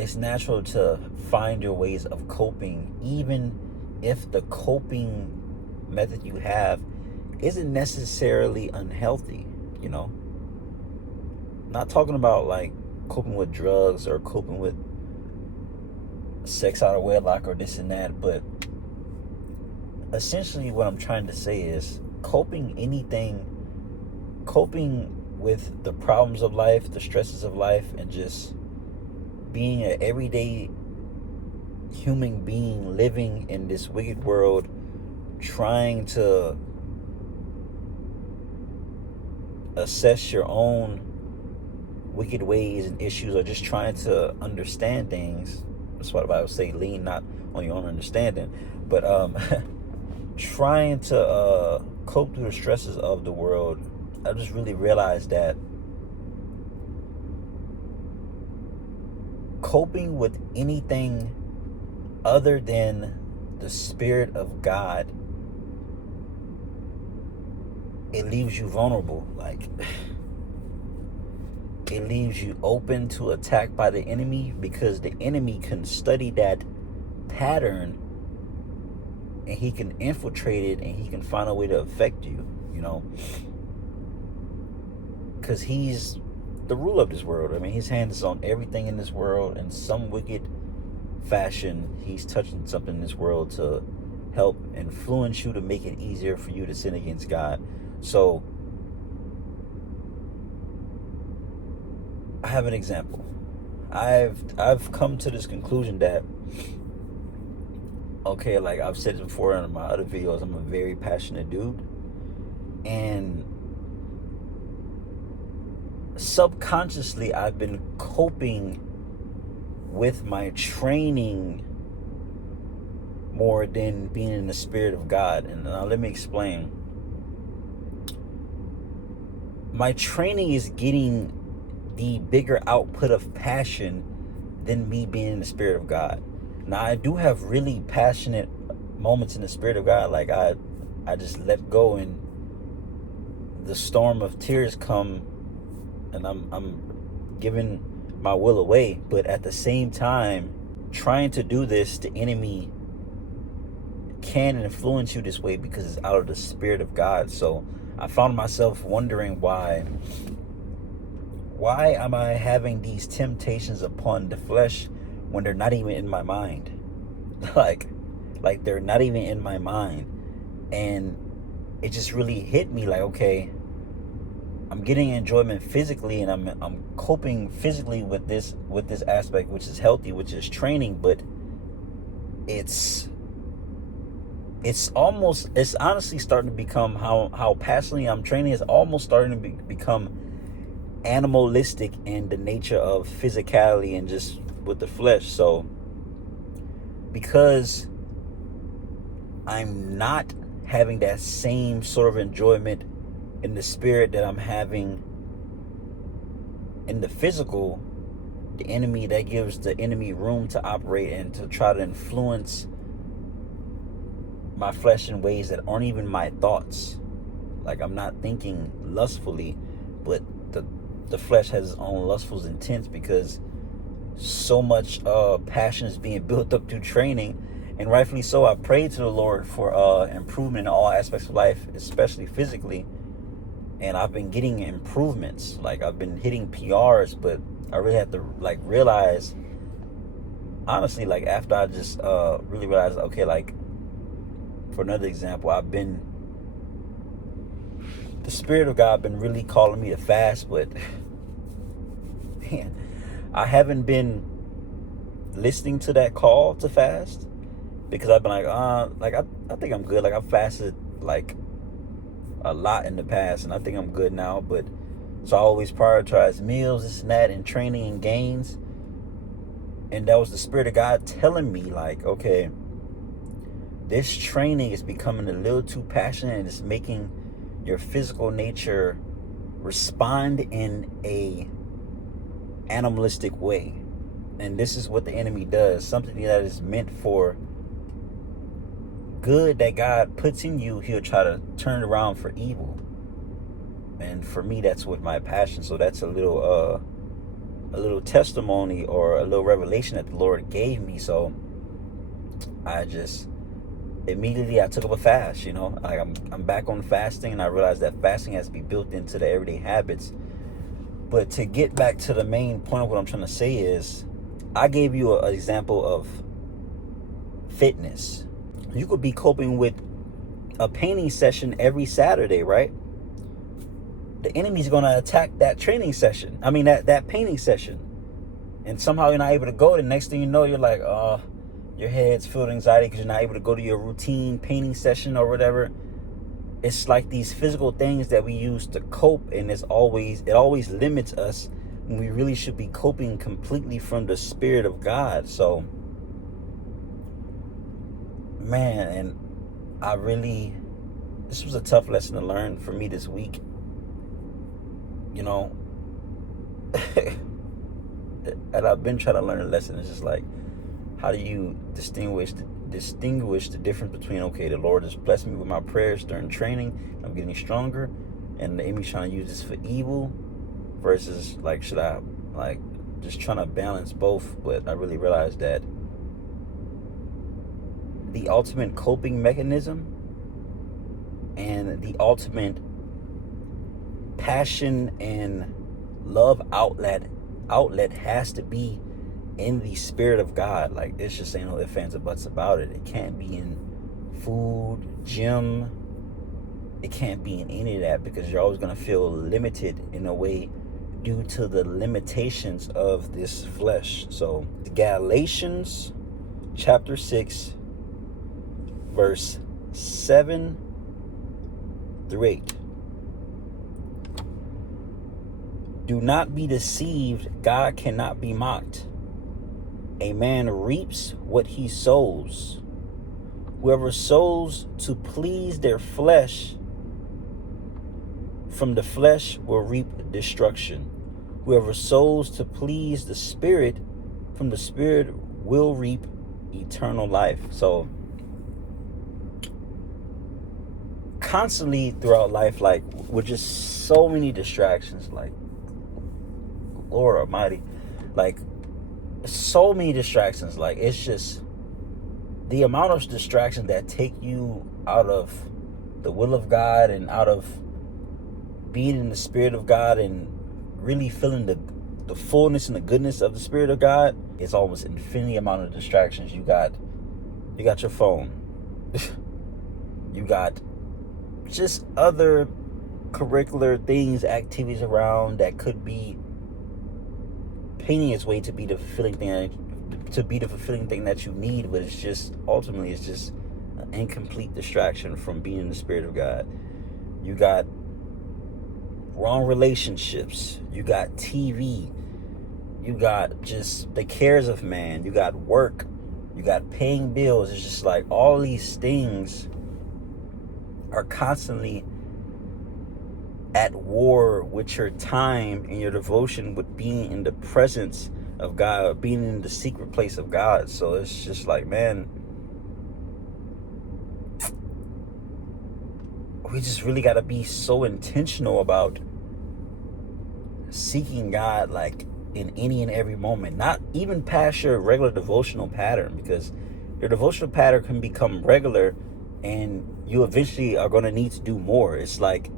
it's natural to find your ways of coping, even if the coping method you have isn't necessarily unhealthy, you know? Not talking about like coping with drugs or coping with sex out of wedlock or this and that, but essentially what I'm trying to say is coping with the problems of life, the stresses of life, and just being an everyday human being living in this wicked world, trying to assess your own wicked ways and issues, or just trying to understand things. That's what I would say, lean not on your own understanding, but trying to cope through the stresses of the world. I just really realized that coping with anything other than the Spirit of God, it leaves you vulnerable. Like, it leaves you open to attack by the enemy, because the enemy can study that pattern and he can infiltrate it and he can find a way to affect you, you know, because he's the ruler of this world. I mean, his hand is on everything in this world. In some wicked fashion, he's touching something in this world to help influence you, to make it easier for you to sin against God. So I have an example. I've come to this conclusion that, okay, like I've said it before in my other videos, I'm a very passionate dude, and subconsciously I've been coping with my training more than being in the Spirit of God. And now let me explain. My training is getting the bigger output of passion than me being in the Spirit of God. Now, I do have really passionate moments in the Spirit of God. Like I just let go, and the storm of tears come, and I'm giving my will away. But at the same time, trying to do this, the enemy can influence you this way because it's out of the Spirit of God. So I found myself wondering why am I having these temptations upon the flesh when they're not even in my mind? like they're not even in my mind. And it just really hit me like, okay, I'm getting enjoyment physically, and I'm coping physically with this aspect, which is healthy, which is training, but it's honestly starting to become how passionately I'm training is almost starting to become animalistic in the nature of physicality and just with the flesh. So because I'm not having that same sort of enjoyment in the spirit that I'm having in the physical, that gives the enemy room to operate and to try to influence my flesh in ways that aren't even my thoughts. Like, I'm not thinking lustfully, but the flesh has its own lustful intents, because so much passion is being built up through training, and rightfully so. I prayed to the Lord for improvement in all aspects of life, especially physically, and I've been getting improvements. Like, I've been hitting PRs, but I really have to like realize, honestly, like after I just really realized, okay, like for another example, the Spirit of God been really calling me to fast, but man, I haven't been listening to that call to fast, because I've been like, I think I'm good. Like, I've fasted like a lot in the past, and I think I'm good now. But so I always prioritize meals, this and that, and training and gains. And that was the Spirit of God telling me, like, okay, this training is becoming a little too passionate, and it's making your physical nature respond in a animalistic way. And this is what the enemy does. Something that is meant for good that God puts in you, he'll try to turn it around for evil. And for me, that's with my passion. So that's a little a little testimony or a little revelation that the Lord gave me. So I just immediately I took up a fast. Like I'm back on fasting, and I realized that fasting has to be built into the everyday habits. But to get back to the main point of what I'm trying to say is, I gave you an example of fitness. You could be coping with a painting session every Saturday, right? The enemy's going to attack that training session. I mean, that painting session. And somehow you're not able to go. The next thing you know, you're like, oh, your head's filled with anxiety because you're not able to go to your routine painting session or whatever. It's like these physical things that we use to cope, and it always limits us when we really should be coping completely from the Spirit of God. So, man, and this was a tough lesson to learn for me this week. And I've been trying to learn a lesson. It's just like, how do you distinguish the difference between, okay, the Lord has blessed me with my prayers during training, I'm getting stronger, and the enemy's trying to use this for evil, versus like, should I just trying to balance both? But I really realized that the ultimate coping mechanism and the ultimate passion and love outlet has to be in the Spirit of God. Like, it's just ain't no ifs, ands, or buts about it. It can't be in food, gym. It can't be in any of that, because you're always going to feel limited in a way due to the limitations of this flesh. So Galatians chapter 6 verse 7 through 8. Do not be deceived. God cannot be mocked. A man reaps what he sows. Whoever sows to please their flesh, from the flesh will reap destruction. Whoever sows to please the Spirit, from the Spirit will reap eternal life. So constantly throughout life, like, with just so many distractions, like, Lord Almighty, like, so many distractions. Like, it's just the amount of distractions that take you out of the will of God and out of being in the Spirit of God and really feeling the fullness and the goodness of the Spirit of God. It's almost infinity amount of distractions. You got your phone. You got just other curricular things, activities around that could be painting its way to be the fulfilling thing that you need, but it's just ultimately an incomplete distraction from being in the Spirit of God. You got wrong relationships, you got TV, you got just the cares of man, you got work, you got paying bills. It's just like all these things are constantly at war with your time and your devotion with being in the presence of God, being in the secret place of God. So it's just like, man, we just really got to be so intentional about seeking God, like, in any and every moment, not even past your regular devotional pattern, because your devotional pattern can become regular and you eventually are going to need to do more. It's like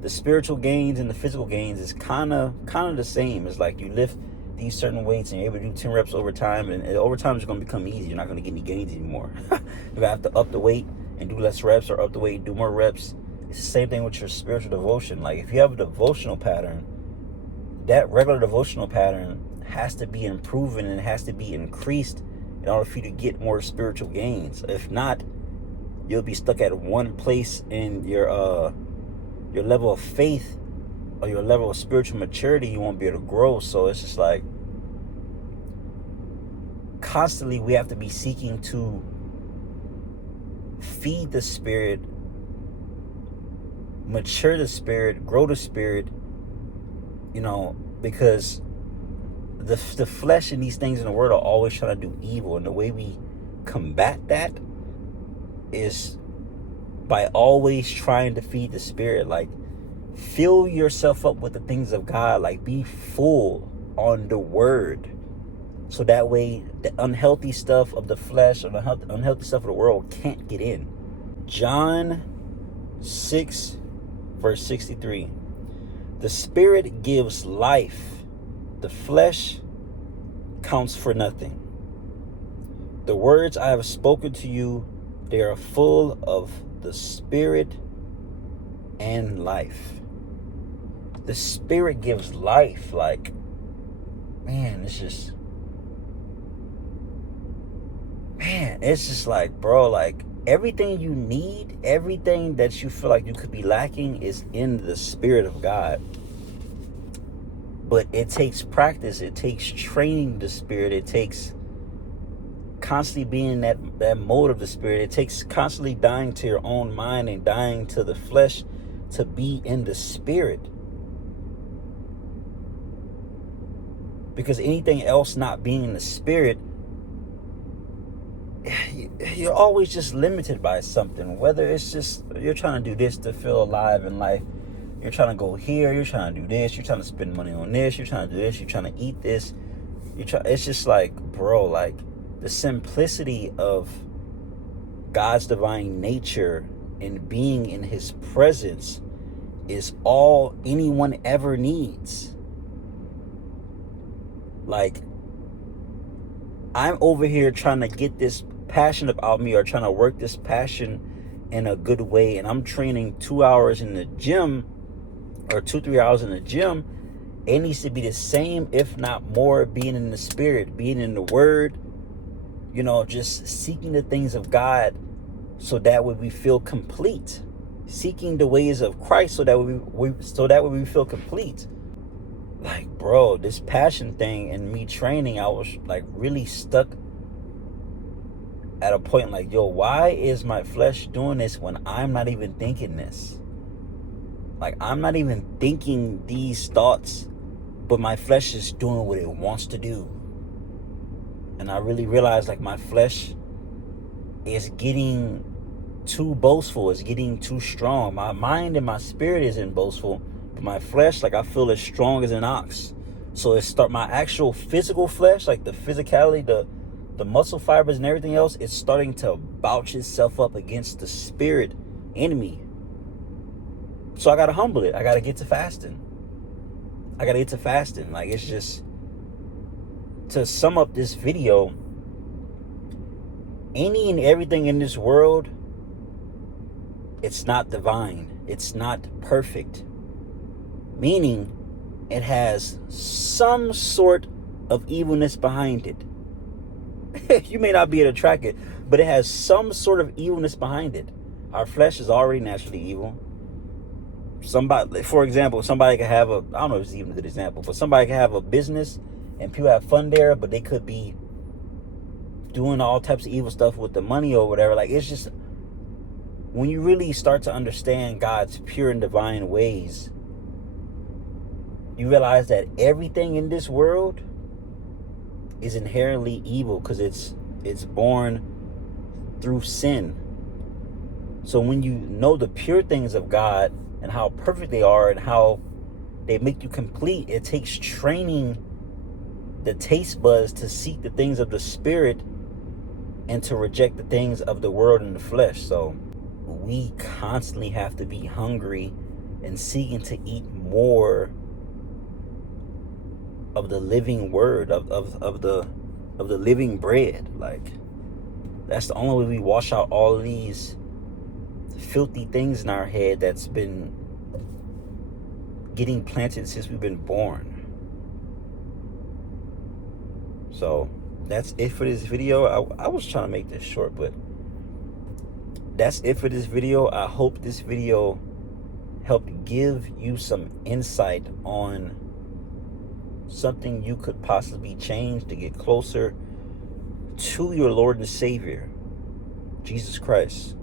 the spiritual gains and the physical gains is kind of the same. It's like you lift these certain weights and you're able to do 10 reps over time, and over time it's going to become easy. You're not going to get any gains anymore. You're going to have to up the weight and do less reps, or up the weight and do more reps. It's the same thing with your spiritual devotion. Like, if you have a devotional pattern, that regular devotional pattern has to be improving and it has to be increased in order for you to get more spiritual gains. If not, you'll be stuck at one place in your level of faith or your level of spiritual maturity. You won't be able to grow. So it's just like, constantly we have to be seeking to feed the Spirit, mature the Spirit, grow the Spirit, because the flesh and these things in the world are always trying to do evil. And the way we combat that is by always trying to feed the Spirit. Like, fill yourself up with the things of God. Like, be full on the word. So that way the unhealthy stuff of the flesh or the unhealthy stuff of the world can't get in. John 6 verse 63. The spirit gives life. The flesh counts for nothing. The words I have spoken to you, they are full of the spirit and life. The spirit gives life. Like, man, it's just like, bro, like everything you need, everything that you feel like you could be lacking is in the Spirit of God. But it takes practice. It takes training the Spirit. It takes constantly being in that mode of the Spirit. It takes constantly dying to your own mind and dying to the flesh to be in the Spirit. Because anything else not being in the Spirit, you're always just limited by something. Whether it's just you're trying to do this to feel alive in life, you're trying to go here, you're trying to do this, you're trying to spend money on this, you're trying to do this, you're trying to eat this, it's just like, bro, like the simplicity of God's divine nature and being in his presence is all anyone ever needs. Like, I'm over here trying to get this passion about me or trying to work this passion in a good way, and I'm training 2 hours in the gym or 2-3 hours in the gym. It needs to be the same, if not more, being in the Spirit, being in the Word, just seeking the things of God so that way we feel complete, seeking the ways of Christ so that we feel complete. Like, bro, this passion thing and me training, I was like really stuck at a point like, yo, why is my flesh doing this when I'm not even thinking this? Like, I'm not even thinking these thoughts, but my flesh is doing what it wants to do. And I really realized, like, my flesh is getting too boastful. It's getting too strong. My mind and my spirit isn't boastful, but my flesh, like, I feel as strong as an ox. So my actual physical flesh, like the physicality, the muscle fibers and everything else, it's starting to vouch itself up against the spirit in me. So I got to humble it. I got to get to fasting. Like, it's just, to sum up this video, any and everything in this world, it's not divine. It's not perfect. Meaning, it has some sort of evilness behind it. You may not be able to track it, but it has some sort of evilness behind it. Our flesh is already naturally evil. For example, somebody could have I don't know if it's even a good example, but somebody could have a business and people have fun there, but they could be doing all types of evil stuff with the money or whatever. Like, it's just, when you really start to understand God's pure and divine ways, you realize that everything in this world is inherently evil because it's born through sin. So when you know the pure things of God and how perfect they are and how they make you complete, it takes training the taste buds to seek the things of the Spirit and to reject the things of the world and the flesh. So we constantly have to be hungry and seeking to eat more of the living word, of the living bread. Like, that's the only way we wash out all of these filthy things in our head that's been getting planted since we've been born. So that's it for this video. I was trying to make this short, but that's it for this video. I hope this video helped give you some insight on something you could possibly change to get closer to your Lord and Savior, Jesus Christ.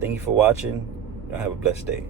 Thank you for watching. Have a blessed day.